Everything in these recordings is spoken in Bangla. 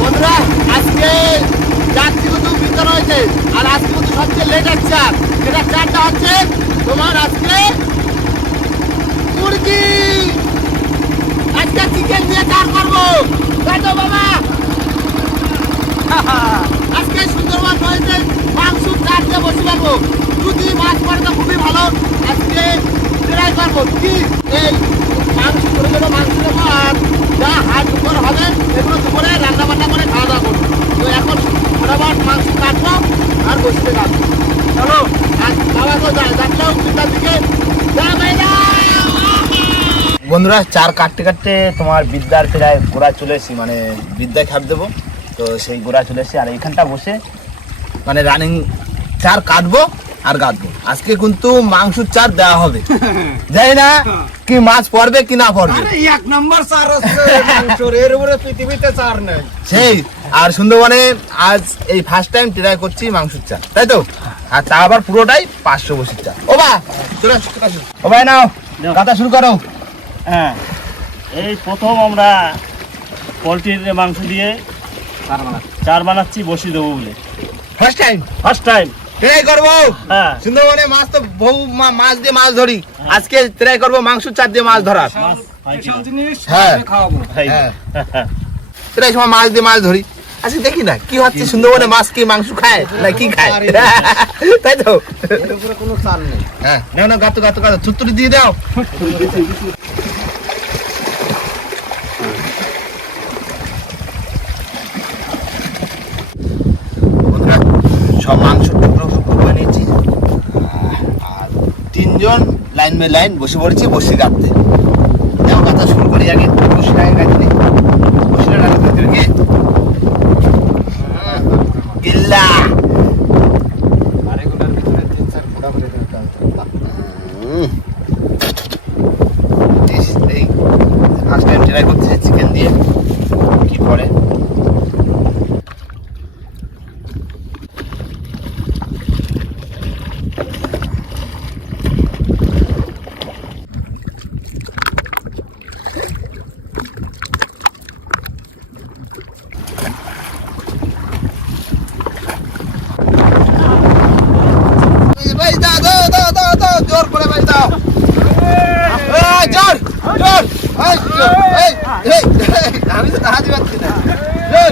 বন্ধুরা আজকে যাচ্ছি কিন্তু বিতরণ হয়েছে, আর আজকে কিন্তু সবচেয়ে লেটেস্ট চার, যেটা চারটা হচ্ছে তোমার আজকে মুরগি। আজকে চিকেন দিয়ে চার করবো, তাই তো বাবা? আজকে সুন্দরবন রয়েছে মাংস চার দিয়ে বসে পারবো, যদি মাছ পড়ে তো খুবই ভালো। আজকে ট্রাই করবো কি এই মাংস করে দেবো, মাংস দেবো, আর যা হাত উপর হবে এগুলো দুপুরে রান্না বান্না করে খাওয়া দাওয়া করবো। তো এখন ফটাফট মাংস কাটবো আর বসতে কাটবো। চলো আর বাবা তো যাচ্ছেও চিন্তার দিকে। বন্ধুরা চার কাটতে কাটতে তোমার বিদ্যার প্রায় গোড়া চলে এসেছি, মানে বিদ্যায় খাপ দেবো, তো সেই গোড়া চলে এসেছি। আর এইখানটা বসে মানে রানিং চার কাটবো আর কাটবো। আজকে কিন্তু মাংসের চার দেওয়া হবে, যাই না কি মাছ পড়বে কি না পড়বে। এক নম্বর চার হচ্ছে মাংসের, এর উপরে পৃথিবীতে চার নেই সেই। আর সুন্দরবনে আজ এই ফার্স্ট টাইম ট্রাই করছি মাংসের চার, তাই তো? আর তা আবার পুরোটাই 500 বসির চার। ও বা চলে আসো, ও ভাই নাও কাটা শুরু করো। হ্যাঁ, এই প্রথম আমরা পোলট্রির মাংস দিয়ে চার বানাচ্ছি, বসিয়ে দেবো বলে। ফার্স্ট টাইম ট্রাই করবো। হ্যাঁ, সুন্দরবনে মাছ তো বহু মাছ দিয়ে মাছ ধরি, আজকে ট্রাই করবো মাংস চার দিয়ে মাছ ধরার। স্পেশাল জিনিস হ্যাঁ। খাওয়াবো। হ্যাঁ, ট্রাই সময় মাছ দিয়ে মাছ ধরি, আজকে দেখি না কি হচ্ছে। সুন্দরবনে মাছ কি মাংস খায় না কি খায়, তাই তো? এর উপরে কোনো চার নেই। হ্যাঁ, নাও না গাতো গাতো গাতো ছুট্টুরি দিয়ে দাও। সব মাংস টুকরো টুকরো করে নিয়েছি, আর তিনজন লাইন বাই লাইন বসে পড়েছি বসে কাটতে। যাও কাটা শুরু করি, আগে বসিটা আগে কাটি নি, বসিটা রাখতে দিকে গিল্লা আরেকগুলোর ভিতরে 3-4 ফোঁটা করে দিতে হবে। এই ফার্স্ট টাইম ট্রাই করতেছি চিকেন দিয়ে, কি পড়ে। ভাই দাও দাও দাও দাও দাও, জোর করে ভাই দাও, জোর জোর, আমি তো তাহাতে পারছি না, জোর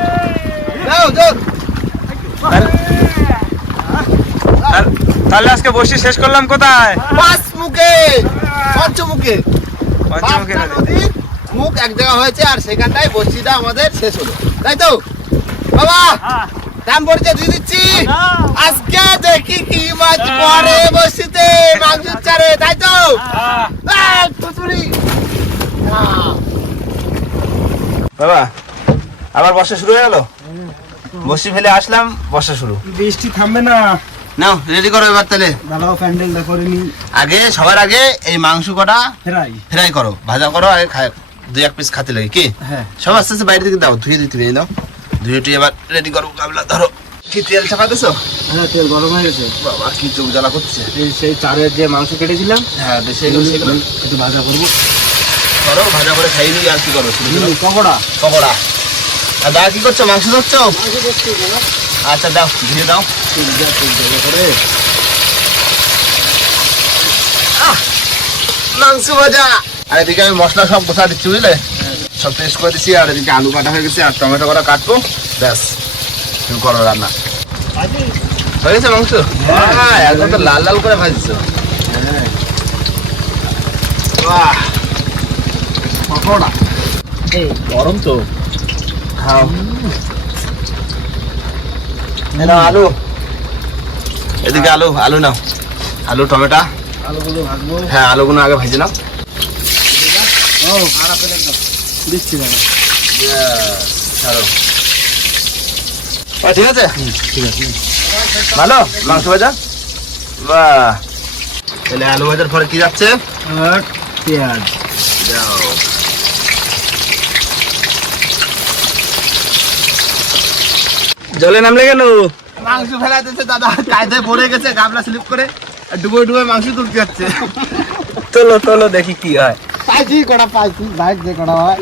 দাও জোর। তাহলে আজকে বসে শেষ করলাম কোথায়? পাঁচ মুখে পঞ্চমুখে পঞ্চমুখী নদী। নদীর মুখ এক জায়গা হয়েছে, আর সেখানটায় বসিটা আমাদের শেষ হলো, তাই তো বাবা? দাম পড়ছে দিয়ে দিচ্ছি। আজকে দেখি কি মাছ পড়ে বসিতে মাংসের চারে, তাই তো? বাবা আবার বর্ষা শুরু হয়ে গেল, বসি ফেলে আসলাম, বর্ষা শুরু। বৃষ্টি থামবে না। নাও রেডি করো এবার তাহলে। ভালো প্যান্ডেলটা করে নি। আগে সবার আগে এই মাংস কটা ফ্রাই। ফ্রাই করো, ভাজা করো, আগে দুই এক পিস খাতে লাগে কি? হ্যাঁ। সব আস্তে আস্তে বাইরে থেকে দাও, ধুয়ে দিতে নিয়ে দাও, ধুয়ে টুয়ে এবার রেডি করো। গামলা ধরো, কি তেল চাপাতেছো? হ্যাঁ, তেল গরম হয়ে গেছে। বাবা কি চোখ জ্বালা করছে। সেই চারের যে মাংস কেটেছিলাম, হ্যাঁ সেগুলো একটু ভাজা করবো। করো, ভাজা করে খাইয়ে নিয়ে আর কি করো? কপড়া পকোড়া। আর দা কি করছো? মাংস ধরছো? আচ্ছা দাও, ধুয়ে দাও। করে মাংস ভাজা। আর এদিকে আমি মশলা সব গোছা দিচ্ছি, বুঝলে? সব পেস্ট করে দিচ্ছি, আর এদিকে আলু কাটা হয়ে গেছে, আর টমেটো করা কাটবো, ব্যাস তুমি করো রান্না। হয়ে গেছে মাংস? হ্যাঁ, একদম তো লাল লাল করে ভাজছো। বাহ, পকোড়া গরম তো। খাও। নাও আলু, এদিকে আলু, আলু নাও, আলু টমেটো। আলুগুলো ভাজবো। হ্যাঁ, আলুগুলো আগে ভেজে নাও। ও খারাপ একদম দিচ্ছি দাদা। ছাড়ো। ঠিক আছে, ঠিক আছে। ভালো মাংস ভাজা। বাহ, তাহলে আলু ভাজার পরে কি যাচ্ছে? আর পেঁয়াজ যাও। জলে নামলে কেন? মাংস ফেলা দিচ্ছে দাদা, কায়দায় পড়ে গেছে, গামলা স্লিপ করে ডুবো ডুবো মাংস তুলতে যাচ্ছে। তোলো তোলো দেখি কি হয়। পাইছি কটা পাইছি বাইক যে কটা হয়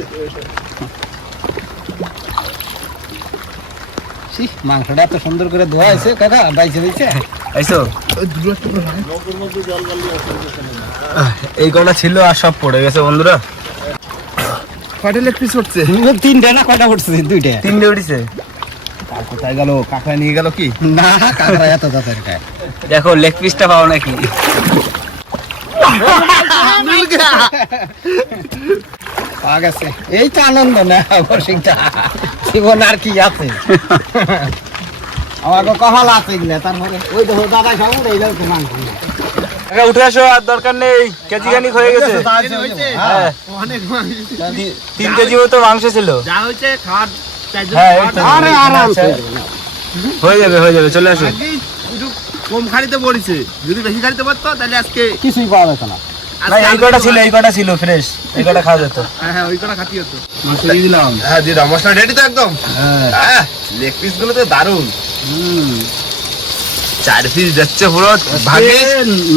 মাংসটা এত সুন্দর করে ধোয়া আছে কাকা বাইছে দিচ্ছে আইসো এই কটা ছিল আর সব পড়ে গেছে বন্ধুরা। কয়টা লেগ পিস উঠছে তিনটা না কয়টা উঠছে দুইটা তিনটে উঠেছে। আর কোথায় গেল কাকা নিয়ে গেল কি না কাকা এত তাড়াতাড়ি খায় দেখো লেগ পিসটা পাও নাকি? পাওয়া গেছে এই তো আনন্দ না বর্ষিংটা জীবন আর কি আছে আমাকে কহাল আছে গেলে তারপরে ওই দেখো দাদা খাবো এই যাও তো মাংস উঠে আসো, আর দরকার নেই, কেজি খানিক হয়ে গেছে। হ্যাঁ, অনেক 3 কেজি মতো মাংস ছিল। যা হয়েছে খাওয়ার হ্যাঁ, এই তো। আরে আরাম হয়ে যাবে, চলে আসো। একটু কম খাড়িতে পড়েছে, যদি বেশি খাড়িতে পড়তো তাহলে আজকে কিছুই পাওয়া যেত না ভাই এই কটা ছিল ফ্রেশ, এই কটা খাওয়া যেত। হ্যাঁ ওই কটা খাতি হতো। মাংস দিয়ে দিলাম। হ্যাঁ দিদা মশলা রেডি তো একদম। হ্যাঁ লেগ পিস গুলো তো দারুন, 4 পিস যাচ্ছে পুরো ভাগে।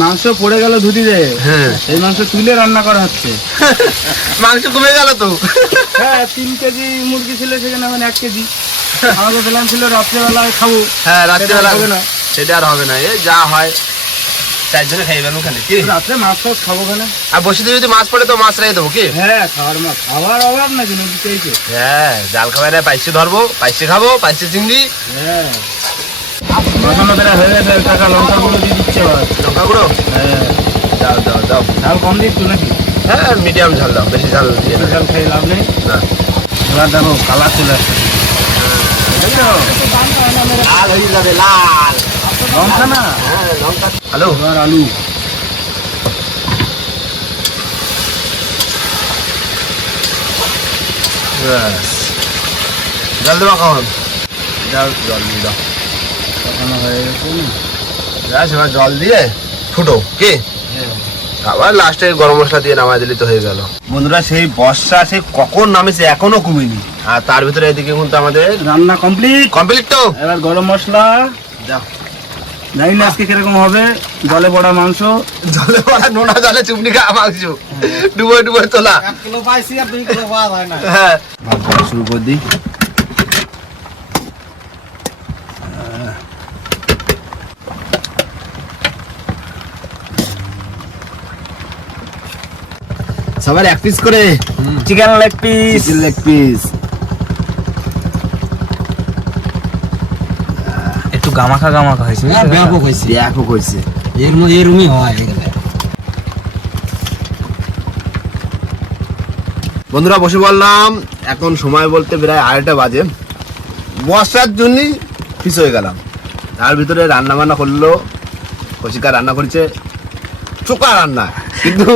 মাংস পড়ে গেল ধুতিতে, হ্যাঁ এই মাংস তুলে রান্না করা হচ্ছে। মাংস কমে গেল তো। হ্যাঁ, 3 কেজি মুরগি ছিল, সেখানে এখন 1 কেজি। আমাদের প্ল্যান ছিল রাত্রেবেলায় খাবো। হ্যাঁ রাত্রিবেলা হবে না, সেটা আর হবে না, এই যা হয় 4 জনে খাই ফেলবো খালি কি। রাত্রে মাছ টাছ খাবো কেন? আর বসিতে যদি মাছ পড়ে তো মাছ রেখে দেবো কি। হ্যাঁ, খাওয়ার মাছ খাওয়ার অভাব নাকি নদীতে এসে? হ্যাঁ জাল খাবার পাইসে ধরবো, পাইসে খাবো, পাইসে চিংড়ি। হ্যাঁ, মশলা বেড়া হয়ে গেছে, টাকা লঙ্কা গুঁড়ো দিয়ে দিচ্ছে আবার। লঙ্কা গুঁড়ো হ্যাঁ, দাও দাও দাও। ঝাল কম দিচ্ছ নাকি? হ্যাঁ মিডিয়াম ঝাল দাও, বেশি ঝাল দিয়ে না। ঝাল খেয়ে লাভ নেই। না এবার দেখো কালার চলে আসছে। দেখছো? লাল হয়ে যাবে, লাল লঙ্কা না, হ্যাঁ লঙ্কা। হ্যালো এবার আলু। জল দেবো কখন? জল দিয়ে দাও। কখনো হয়ে গেছে না? ব্যাস এবার জল দিয়ে ফুটো কি, আবার লাস্টে গরম মশলা দিয়ে নামাই দিলে তো হয়ে গেল। বন্ধুরা সেই বর্ষা সেই কখন নামেছে এখনো কমেনি, আর তার ভিতরে এদিকে কিন্তু আমাদের রান্না কমপ্লিট। কমপ্লিট তো। এবার গরম মশলা, যাও জানি না আজকে কিরকম হবে। জলে পড়া মাংস, জলে পড়া নোনা জলে চুপড়ি খাওয়া মাংস, ডুবো ডুবো তোলা। 1 কিলো পাইছি আর 2 কিলো পাওয়া যায় না হ্যাঁ শুরু করে দিই। সবার 1 পিস করে chicken leg piece. Leg piece. একটু গামাখা হয়েছে। ব্যাপক হয়েছে ব্যাপক হয়েছে। এর মধ্যে এরমই হয় এখানে বন্ধুরা বসে বললাম, এখন সময় বলতে প্রায় 2:30 বাজে। বর্ষার জন্যই পিস হয়ে গেলাম। তার ভিতরে রান্না বান্না করলো, কচিকা রান্না করেছে, চোখা রান্না, কিন্তু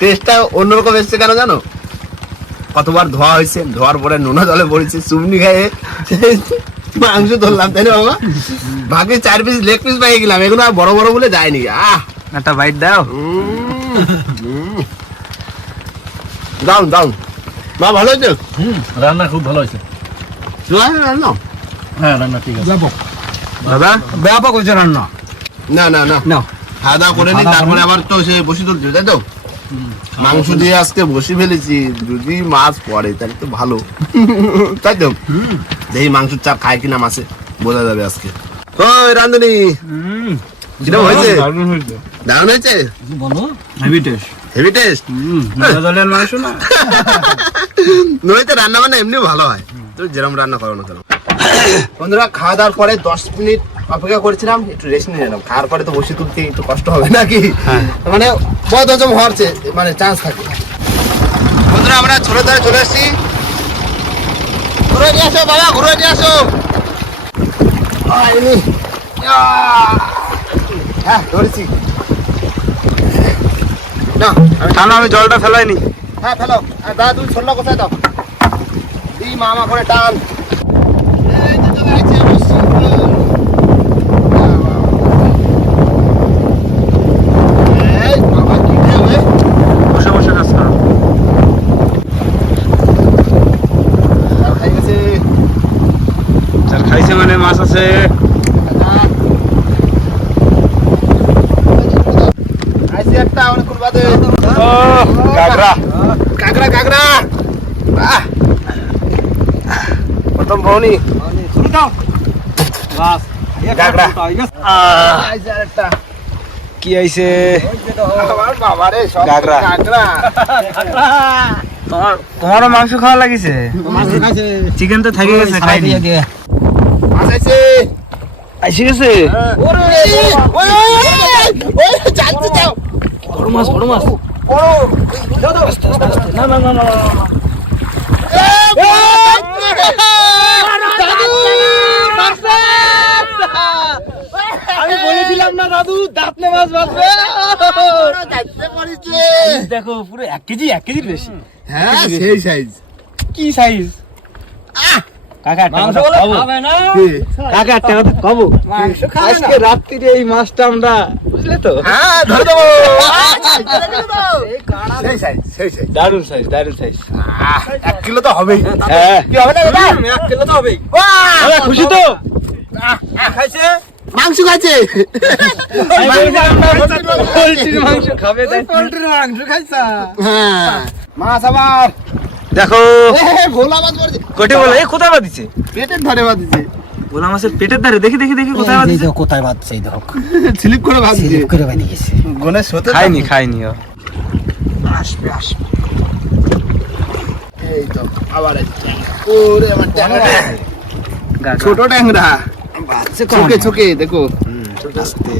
টেস্টটা অন্যরকম এসছে। কেন জানো? কতবার ধোয়া হয়েছে, ধোয়ার পরে নোনা জলে পড়েছে, চুমনি খাইয়ে মাংস ধরলাম, তাই না বাবা? ভাগে 4 পিস লেগ পিস পাই গেলাম, এগুলো আর বড় বড় বলে যায়নি। একটা বাইট দাও। দাও দাও মা, ভালো হয়েছে? রান্না খুব ভালো হয়েছে। রান্না হ্যাঁ, রান্না ঠিক আছে। ব্যাপক দাদা ব্যাপক হয়েছে রান্না না না না না খাওয়া দাওয়া করে নি, তারপরে আবার তো সে বসি তুলছে, তাই তো? মাংস দিয়ে আজকে বসি ফেলেছি, যদি মাছ পড়ে তাহলে তো ভালো, তাই তো? দেখি মাংসের চাপ খায় কিনা মাছে, বোঝা যাবে আজকে। ওই রান্ধনি কিরকম হয়েছে? দারুণ হয়েছে, বলো হেভি টেস্ট। Heavy taste. জলের মাংস না, নইতে রান্না বান্না এমনিও ভালো হয়, তো যেরকম রান্না করো না কেন। বন্ধুরা খাওয়া দাওয়ার পরে 10 মিনিট অপেক্ষা করেছিলাম, একটু রেস্ট নিয়ে নিলাম। খাওয়ার পরে তো বসে তুলতে একটু কষ্ট হবে নাকি, মানে বদ হজম হওয়ার মানে চান্স থাকে। বন্ধুরা আমরা ছোট ধরে চলে এসেছি, ঘুরে নিয়ে আসো বাবা, ঘুরে নিয়ে আসো। হ্যাঁ ধরেছি না, আমি জলটা ফেলাইনি। হ্যাঁ ফেলো। দাদা তুমি ছোটলা কোথায় দাও, এই মামা করে টান। এই যে চলে আসছে, এই বাবা কি হবে, বসে বসে কাজ করো। খাই গেছে। চাল খাইছে মানে মাছ আছে। আইসি একটা অনেকক্ষণ বাদে। গাগরা কাঁকড়া কাঁকড়া বাহ প্রথম বউনি শুরু দাও বাস কাঁকড়া একটা কি আইছে আমার বাবারে সব কাঁকড়া। কাঁকড়া তোমারও মাংস খাওয়া লাগিছে মাছ খাইছে চিকেন তো থেকে গেছে খাই দিয়ে দিয়ে মাছ আইছে আইসে গেছে ওরে ওই ওই চালতে যাও বড় মাছ বড় না না না না আমি বলেছিলাম না দাদু দাঁতনে মাছ বাঁচবে দেখো পুরো 1 কেজি বেশি হ্যাঁ সেই সাইজ কি সাইজ কাকা একটা মাংস কথা বলে কবো খাবে না কাকা একটা কথা কবো মাংস খাবে না আজকে রাত্রিরে এই মাছটা আমরা বুঝলে তো হ্যাঁ ধরে দেবো সেই সাইজ দারুণ সাইজ 1 কিলো তো হবেই হ্যাঁ কি হবে না দাদা 1 কিলো তো হবে দাদা খুশি তো খাইছে মাংস খাচ্ছে পোলট্রির মাংস খাবে তাই পোল্ট্রির মাংস খাইছা হ্যাঁ মাছ আবার দেখো ভোলা মাছ পড়ছে কোটে বলে এই কোথায় বাঁধিছে পেটের ধরে বাঁধছে ভোলা মাছের পেটের ধারে দেখি কোথায় বাঁধিছে কোথায় বাজছে এই দেখো স্লিপ করে বাঁধছে স্লিপ করে বাঁধি গেছে গনে সতে খাইনি ও আসবে এই তো আবার ওরে আমার ট্যাংরা ছোট ট্যাংরা বাজছে চোখে দেখো আস্তে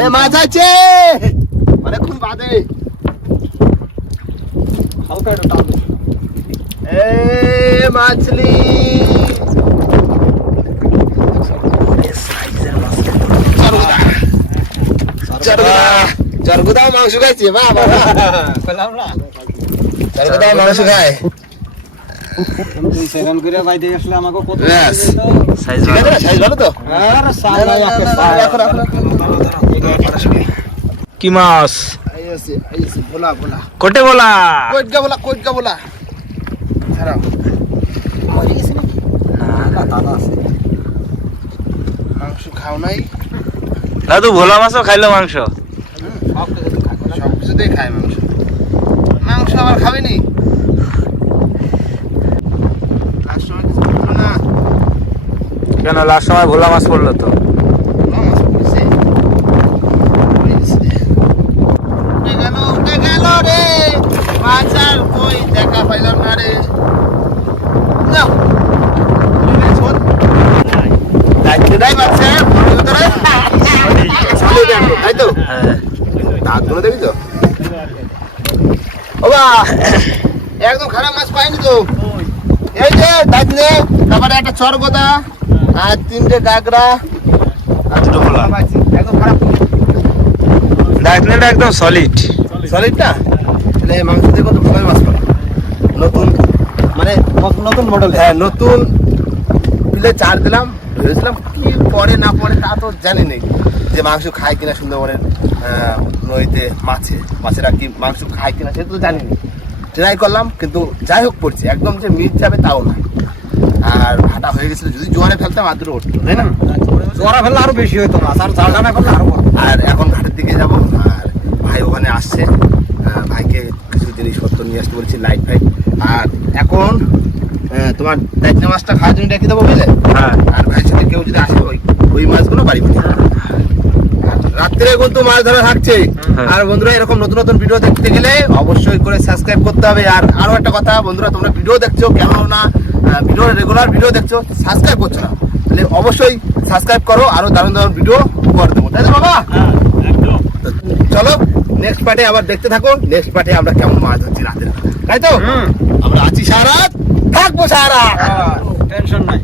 এ মাছ আছে অনেকক্ষণ বাদে হালকা একটু টান এ মাছলি চরগুদাও মাংস খাইছে বাবা পেলাম না চরগুদাও মাংস খায় তুই সেরকম করে বাইরে আসলে আমাকে কত ব্যাস। সাইজ ঠিক আছে সাইজ ভালো তো আর সারা একে সারা রাখো রাখো রাখো কি মাছ আইসি বলা কোটে বলা কোটকা বলা ছাড়াও মরে গেছে নাকি না দাদা আছে মাংস খাও নাই দাদু ভোলা মাছও খাইলো মাংস সব কিছুতেই খায় মাংস আবার খাবে নি লাস্ট সময় কিছু বললো না কেন লাস্ট সময় ভোলা মাছ পড়লো তো মাছ পড়েছে উঠে গেল রে মাছ আর কই দেখা পাইলাম না রে যাও দায়িত্বটাই পাচ্ছে তাই তো দাঁতগুলো দেখি তো ও বা একদম খারাপ মাছ পাইনি তো এই যে দাঁত নে তারপরে একটা চরগোদা আর 3টে কাঁকড়া আর 2টো ভোলা একদম খারাপ ডাকনেটা একদম সলিড সলিড না তাহলে এই মাংস দিয়ে কত ভালো মাছ পাবো নতুন মানে নতুন মডেল হ্যাঁ নতুন বিলে চার দিলাম ভেবেছিলাম কি পরে না পরে তা তো জানি নেই যে মাংস খায় কিনা সুন্দরবনের নদীতে মাছেরা কি মাংস খায় কিনা সেটা তো জানি না ট্রাই করলাম কিন্তু যাই হোক পড়ছে একদম যে মিট যাবে তাও না আর ভাটা হয়ে গেছিল যদি জোয়ারে ফেলতাম আর দুটো উঠতো তাই না জোড়া ফেললে আরো বেশি হইতো মাছ আর জালটা না ফেললে আরো বড় আর এখন ঘাটের দিকে যাব আর ভাই ওখানে আসছে ভাইকে কিছু জিনিসপত্র নিয়ে আসতে বলছি লাইট ফাইট আর এখন তোমার দায়িত্ব মাছটা খাওয়ার জন্য রেখে দেবো বুঝলে হ্যাঁ আর ভাইয়ের সাথে কেউ যদি আসে ওই মাছগুলো বাড়ি পাঠিয়ে দেবো। আর রাত্রে কিন্তু মাছ ধরা থাকছে আর বন্ধুরা এরকম নতুন নতুন ভিডিও দেখতে গেলে অবশ্যই করে সাবস্ক্রাইব করতে হবে আর আরো একটা কথা বন্ধুরা তোমরা ভিডিও দেখছো কেন না ভিডিও রেগুলার ভিডিও দেখছো সাবস্ক্রাইব করছো না তাহলে অবশ্যই সাবস্ক্রাইব করো আরো দারুণ দারুণ ভিডিও করে দেবো তাই তো বাবা তো চলো নেক্সট পার্টে আবার দেখতে থাকো নেক্সট পার্টে আমরা কেমন মাছ ধরছি রাতের তাই তো আমরা আছি সারা রাত থাকবো সারা টেনশন নাই